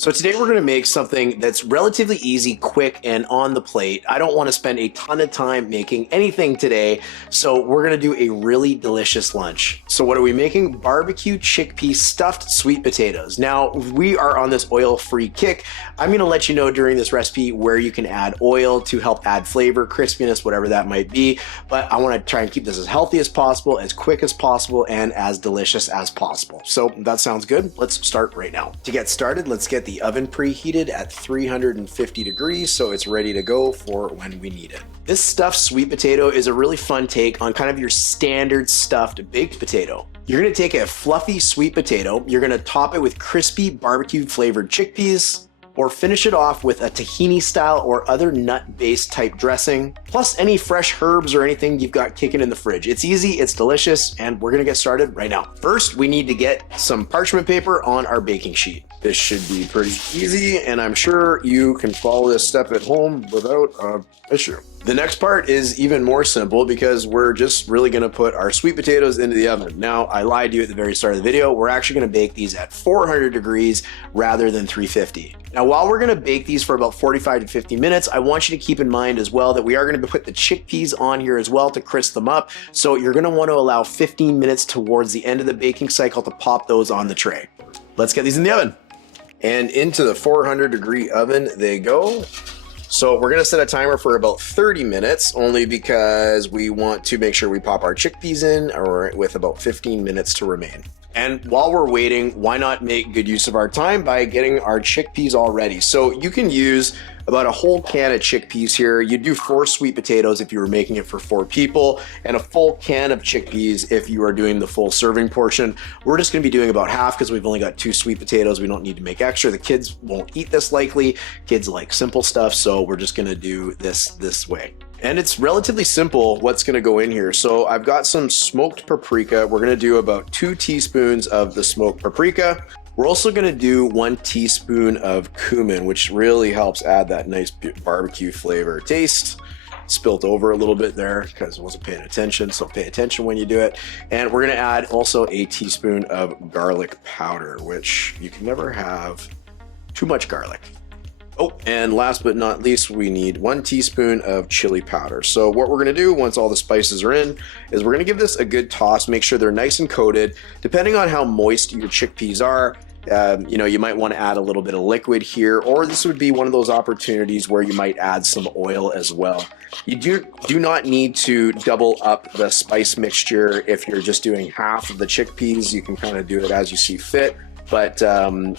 So today we're going to make something that's relatively easy, quick, and on the plate. I don't want to spend a ton of time making anything today, so we're going to do a really delicious lunch. So what are we making? Barbecue chickpea stuffed sweet potatoes. Now, we are on this oil-free kick. I'm going to let you know during this recipe where you can add oil to help add flavor, crispiness, whatever that might be, but I want to try and keep this as healthy as possible, as quick as possible, and as delicious as possible. So that sounds good. Let's start right now. To get started, let's get the oven preheated at 350 degrees so it's ready to go for when we need it. This stuffed sweet potato is a really fun take on kind of your standard stuffed baked potato. You're going to take a fluffy sweet potato, you're going to top it with crispy barbecue flavored chickpeas, or finish it off with a tahini style or other nut-based type dressing, plus any fresh herbs or anything you've got kicking in the fridge. It's easy, it's delicious, and we're gonna get started right now. First, we need to get some parchment paper on our baking sheet. This should be pretty easy, and I'm sure you can follow this step at home without an issue. The next part is even more simple because we're just really gonna put our sweet potatoes into the oven. Now, I lied to you at the very start of the video. We're actually gonna bake these at 400 degrees rather than 350. Now, while we're gonna bake these for about 45 to 50 minutes, I want you to keep in mind as well that we are gonna put the chickpeas on here as well to crisp them up. So you're gonna wanna allow 15 minutes towards the end of the baking cycle to pop those on the tray. Let's get these in the oven. And into the 400 degree oven they go. So we're gonna set a timer for about 30 minutes only because we want to make sure we pop our chickpeas in or with about 15 minutes to remain. And while we're waiting, why not make good use of our time by getting our chickpeas all ready? So you can use about a whole can of chickpeas here. You do 4 sweet potatoes if you were making it for 4 people, and a full can of chickpeas if you are doing the full serving portion. We're just gonna be doing about half because we've only got 2 sweet potatoes. We don't need to make extra. The kids won't eat this likely. Kids like simple stuff, so we're just gonna do this way. And it's relatively simple what's gonna go in here. So I've got some smoked paprika. We're gonna do about 2 teaspoons of the smoked paprika. We're also gonna do 1 teaspoon of cumin, which really helps add that nice barbecue flavor taste. Spilt over a little bit there because I wasn't paying attention, so pay attention when you do it. And we're gonna add also a teaspoon of garlic powder, which you can never have too much garlic. Oh, and last but not least, we need 1 teaspoon of chili powder. So what we're gonna do once all the spices are in is we're gonna give this a good toss, make sure they're nice and coated. Depending on how moist your chickpeas are, you know, you might want to add a little bit of liquid here, or this would be one of those opportunities where you might add some oil as well. You do not need to double up the spice mixture if you're just doing half of the chickpeas. You can kind of do it as you see fit. But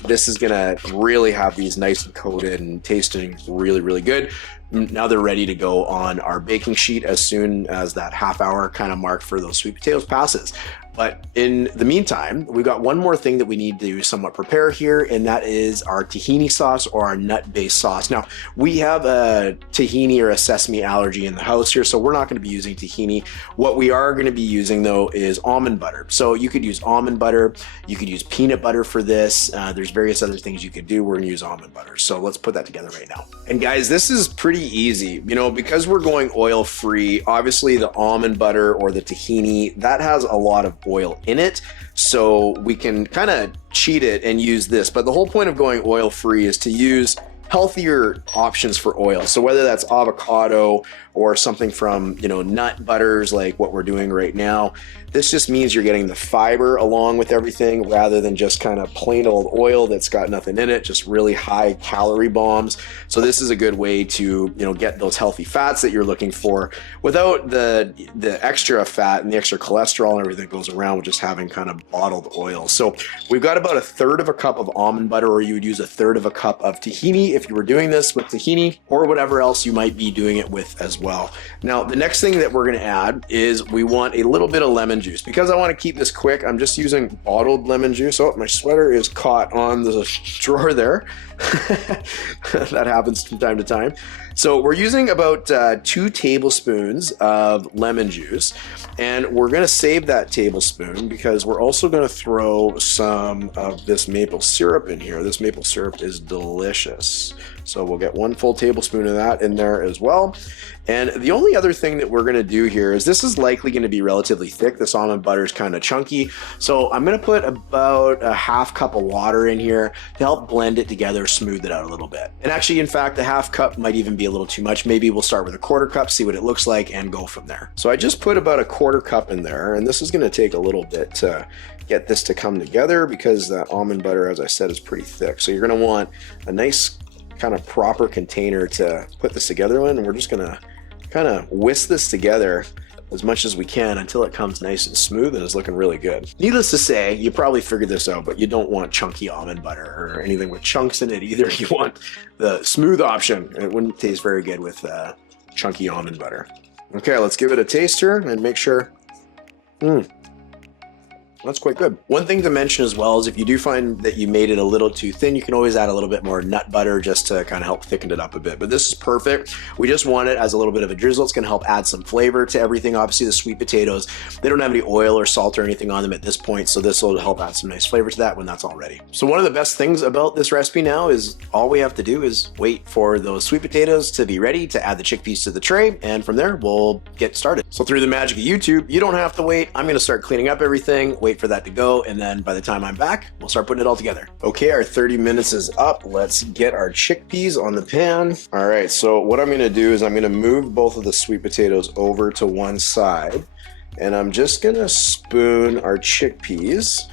this is gonna really have these nice and coated and tasting really, really good. Now they're ready to go on our baking sheet as soon as that half-hour kind of mark for those sweet potatoes passes. But in the meantime, we've got one more thing that we need to somewhat prepare here, and that is our tahini sauce or our nut-based sauce. Now, we have a tahini or a sesame allergy in the house here, so we're not gonna be using tahini. What we are gonna be using though is almond butter. So you could use almond butter, you could use peanut butter for this. There's various other things you could do. We're gonna use almond butter. So let's put that together right now. And guys, this is pretty easy. You know, because we're going oil-free, obviously the almond butter or the tahini, that has a lot of oil in it, so we can kind of cheat it and use this. But the whole point of going oil-free is to use healthier options for oil. So whether that's avocado or something from, you know, nut butters like what we're doing right now, this just means you're getting the fiber along with everything rather than just kind of plain old oil that's got nothing in it, just really high calorie bombs. So this is a good way to, you know, get those healthy fats that you're looking for without the extra fat and the extra cholesterol and everything that goes around with just having kind of bottled oil. So we've got about 1/3 of a cup of almond butter, or you would use 1/3 of a cup of tahini if you were doing this with tahini, or whatever else you might be doing it with as well. Now, the next thing that we're gonna add is we want a little bit of lemon juice. Because I wanna keep this quick, I'm just using bottled lemon juice. Oh, my sweater is caught on the drawer there. That happens from time to time. So we're using about 2 tablespoons of lemon juice, and we're gonna save that tablespoon because we're also gonna throw some of this maple syrup in here. This maple syrup is delicious. nice. So we'll get 1 full tablespoon of that in there as well. And the only other thing that we're gonna do here is this is likely gonna be relatively thick. This almond butter is kind of chunky. So I'm gonna put about a half cup of water in here to help blend it together, smooth it out a little bit. And actually, in fact, a half cup might even be a little too much. Maybe we'll start with a 1/4 cup, see what it looks like, and go from there. So I just put about a 1/4 cup in there, and this is gonna take a little bit to get this to come together because that almond butter, as I said, is pretty thick. So you're gonna want a nice kind of proper container to put this together in, and we're just gonna kind of whisk this together as much as we can until it comes nice and smooth and is looking really good. Needless to say, you probably figured this out, but you don't want chunky almond butter or anything with chunks in it either. You want the smooth option. It wouldn't taste very good with chunky almond butter. Okay, let's give it a taste here and make sure. That's quite good. One thing to mention as well is if you do find that you made it a little too thin, you can always add a little bit more nut butter just to kind of help thicken it up a bit. But this is perfect. We just want it as a little bit of a drizzle. It's going to help add some flavor to everything. Obviously, the sweet potatoes, they don't have any oil or salt or anything on them at this point, so this will help add some nice flavor to that when that's all ready. So one of the best things about this recipe now is all we have to do is wait for those sweet potatoes to be ready to add the chickpeas to the tray, and from there, we'll get started. So through the magic of YouTube, you don't have to wait. I'm going to start cleaning up everything, wait for that to go, and then by the time I'm back, we'll start putting it all together. Okay, our 30 minutes is up. Let's get our chickpeas on the pan. All right, so what I'm gonna do is I'm gonna move both of the sweet potatoes over to one side, and I'm just gonna spoon our chickpeas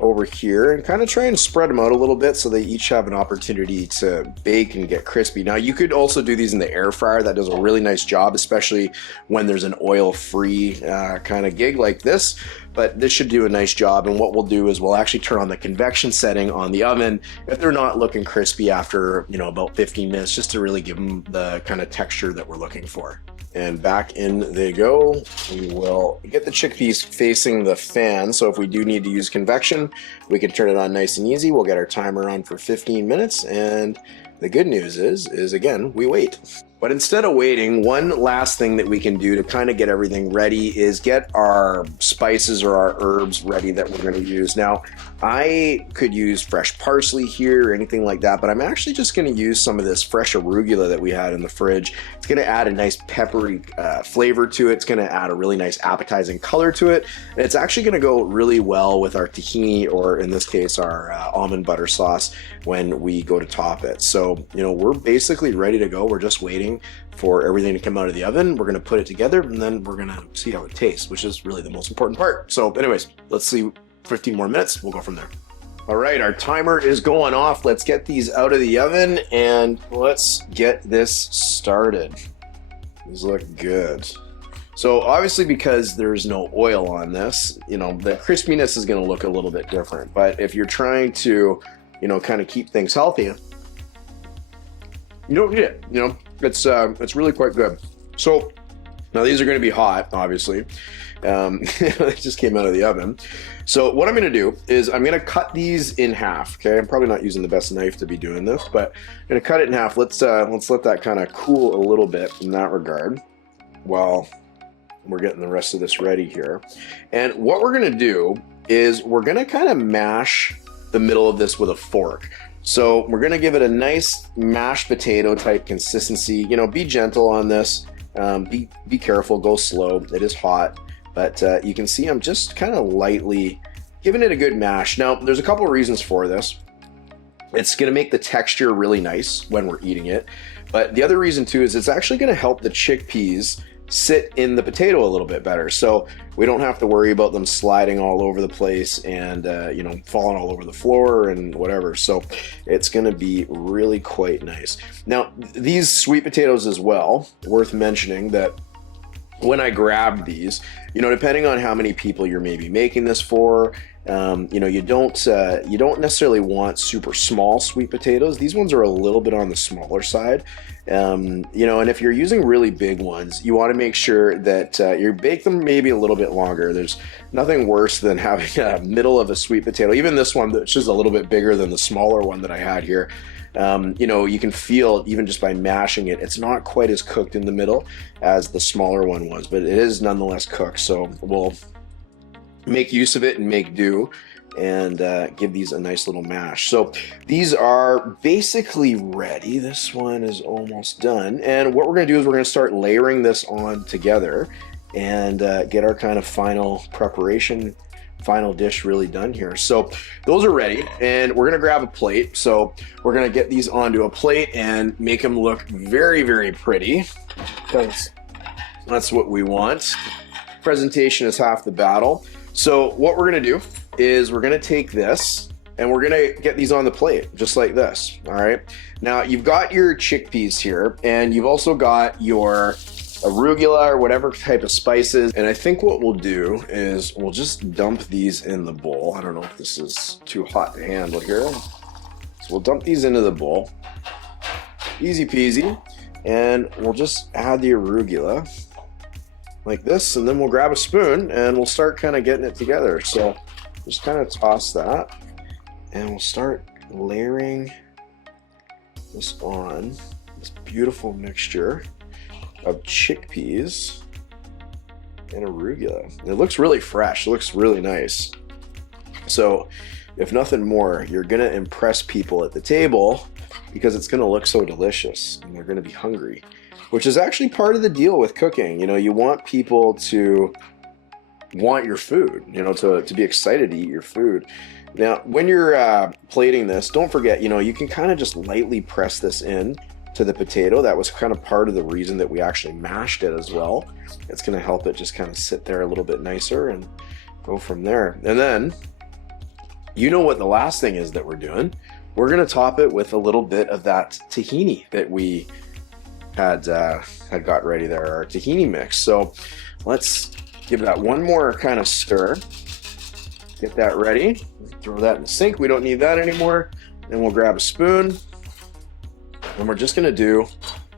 over here and kind of try and spread them out a little bit so they each have an opportunity to bake and get crispy. Now you could also do these in the air fryer. That does a really nice job, especially when there's an oil-free kind of gig like this, but this should do a nice job. And what we'll do is we'll actually turn on the convection setting on the oven if they're not looking crispy after, you know, about 15 minutes, just to really give them the kind of texture that we're looking for. And back in they go. We will get the chickpeas facing the fan, so if we do need to use convection, we can turn it on nice and easy. We'll get our timer on for 15 minutes, and the good news is again, we wait. But instead of waiting, one last thing that we can do to kind of get everything ready is get our spices or our herbs ready that we're going to use. Now, I could use fresh parsley here or anything like that, but I'm actually just going to use some of this fresh arugula that we had in the fridge. It's going to add a nice peppery flavor to it. It's going to add a really nice appetizing color to it. And it's actually going to go really well with our tahini, or in this case, our almond butter sauce when we go to top it. So, you know, we're basically ready to go. We're just waiting for everything to come out of the oven. We're going to put it together, and then we're going to see how it tastes, which is really the most important part. So anyways, let's see, 15 more minutes, we'll go from there. All right, our timer is going off. Let's get these out of the oven and let's get this started. These look good. So obviously, because there's no oil on this, you know, the crispiness is going to look a little bit different. But if you're trying to, you know, kind of keep things healthy, you don't need it, you know. It's really quite good. So now these are going to be hot, obviously. They just came out of the oven. So what I'm going to do is I'm going to cut these in half. Okay, I'm probably not using the best knife to be doing this, but I'm going to cut it in half. Let's let that kind of cool a little bit in that regard while we're getting the rest of this ready here. And what we're going to do is we're going to kind of mash the middle of this with a fork. So we're going to give it a nice mashed potato type consistency. You know, be gentle on this. Be careful, go slow. It is hot, but you can see I'm just kind of lightly giving it a good mash. Now, there's a couple of reasons for this. It's going to make the texture really nice when we're eating it. But the other reason too is it's actually going to help the chickpeas sit in the potato a little bit better, so we don't have to worry about them sliding all over the place and you know, falling all over the floor and whatever. So it's going to be really quite nice. Now, these sweet potatoes as well, worth mentioning that when I grabbed these, you know, depending on how many people you're maybe making this for, you know, you don't necessarily want super small sweet potatoes. These ones are a little bit on the smaller side. You know, and if you're using really big ones, you want to make sure that you bake them maybe a little bit longer. There's nothing worse than having a middle of a sweet potato. Even this one, that's just a little bit bigger than the smaller one that I had here. You know, you can feel, even just by mashing it, it's not quite as cooked in the middle as the smaller one was, but it is nonetheless cooked. So we'll make use of it and make do. and give these a nice little mash. So these are basically ready. This one is almost done. And what we're gonna do is we're gonna start layering this on together and get our kind of final preparation, final dish really done here. So those are ready, and we're gonna grab a plate. So we're gonna get these onto a plate and make them look very, very pretty, because that's what we want. Presentation is half the battle. So what we're gonna do is we're gonna take this and we're gonna get these on the plate, just like this, all right? Now you've got your chickpeas here, and you've also got your arugula or whatever type of spices. And I think what we'll do is we'll just dump these in the bowl. I don't know if this is too hot to handle here. So we'll dump these into the bowl. Easy peasy. And we'll just add the arugula like this, and then we'll grab a spoon and we'll start kind of getting it together. So just kind of toss that, and we'll start layering this on, this beautiful mixture of chickpeas and arugula. It looks really fresh, it looks really nice. So if nothing more, you're gonna impress people at the table because it's gonna look so delicious and they're gonna be hungry, which is actually part of the deal with cooking. You know, you want people to want your food, you know, to be excited to eat your food. Now, when you're plating this, don't forget, you know, you can kind of just lightly press this in to the potato. That was kind of part of the reason that we actually mashed it as well. It's going to help it just kind of sit there a little bit nicer and go from there. And then, you know what the last thing is that we're doing? We're going to top it with a little bit of that tahini that we had got ready there, our tahini mix. So let's give that one more kind of stir. Get that ready. Throw that in the sink. We don't need that anymore. Then we'll grab a spoon, and we're just gonna do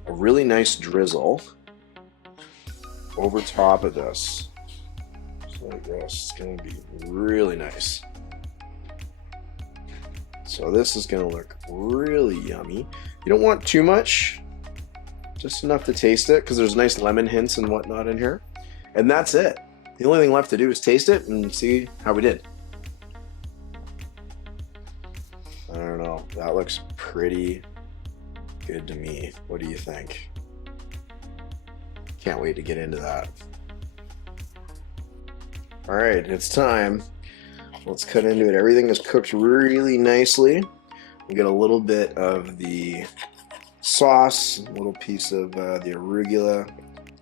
a really nice drizzle over top of this. Just like this. It's gonna be really nice. So this is gonna look really yummy. You don't want too much, just enough to taste it, because there's nice lemon hints and whatnot in here. And that's it. The only thing left to do is taste it and see how we did. I don't know. That looks pretty good to me. What do you think? Can't wait to get into that. All right, it's time. Let's cut into it. Everything is cooked really nicely. We get a little bit of the sauce, a little piece of the arugula,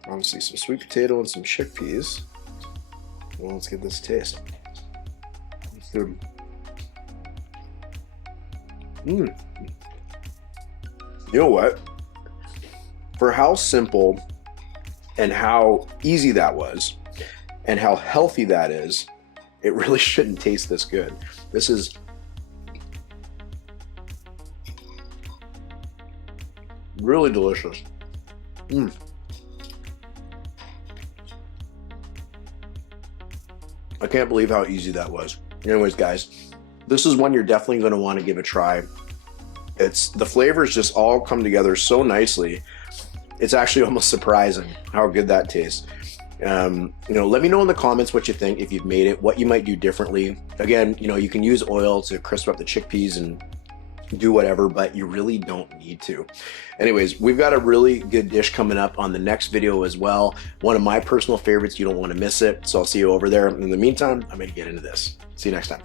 obviously some sweet potato and some chickpeas. Well, let's give this a taste. It's good. You know what? For how simple and how easy that was, and how healthy that is, it really shouldn't taste this good. This is really delicious. I can't believe how easy that was. Anyways, guys, this is one you're definitely going to want to give a try. It's the flavors just all come together so nicely. It's actually almost surprising how good that tastes. You know, let me know in the comments what you think, if you've made it, what you might do differently. Again, you know, you can use oil to crisp up the chickpeas and do whatever, but you really don't need to. Anyways, we've got a really good dish coming up on the next video as well. One of my personal favorites. You don't want to miss it. So I'll see you over there. In the meantime, I'm going to get into this. See you next time.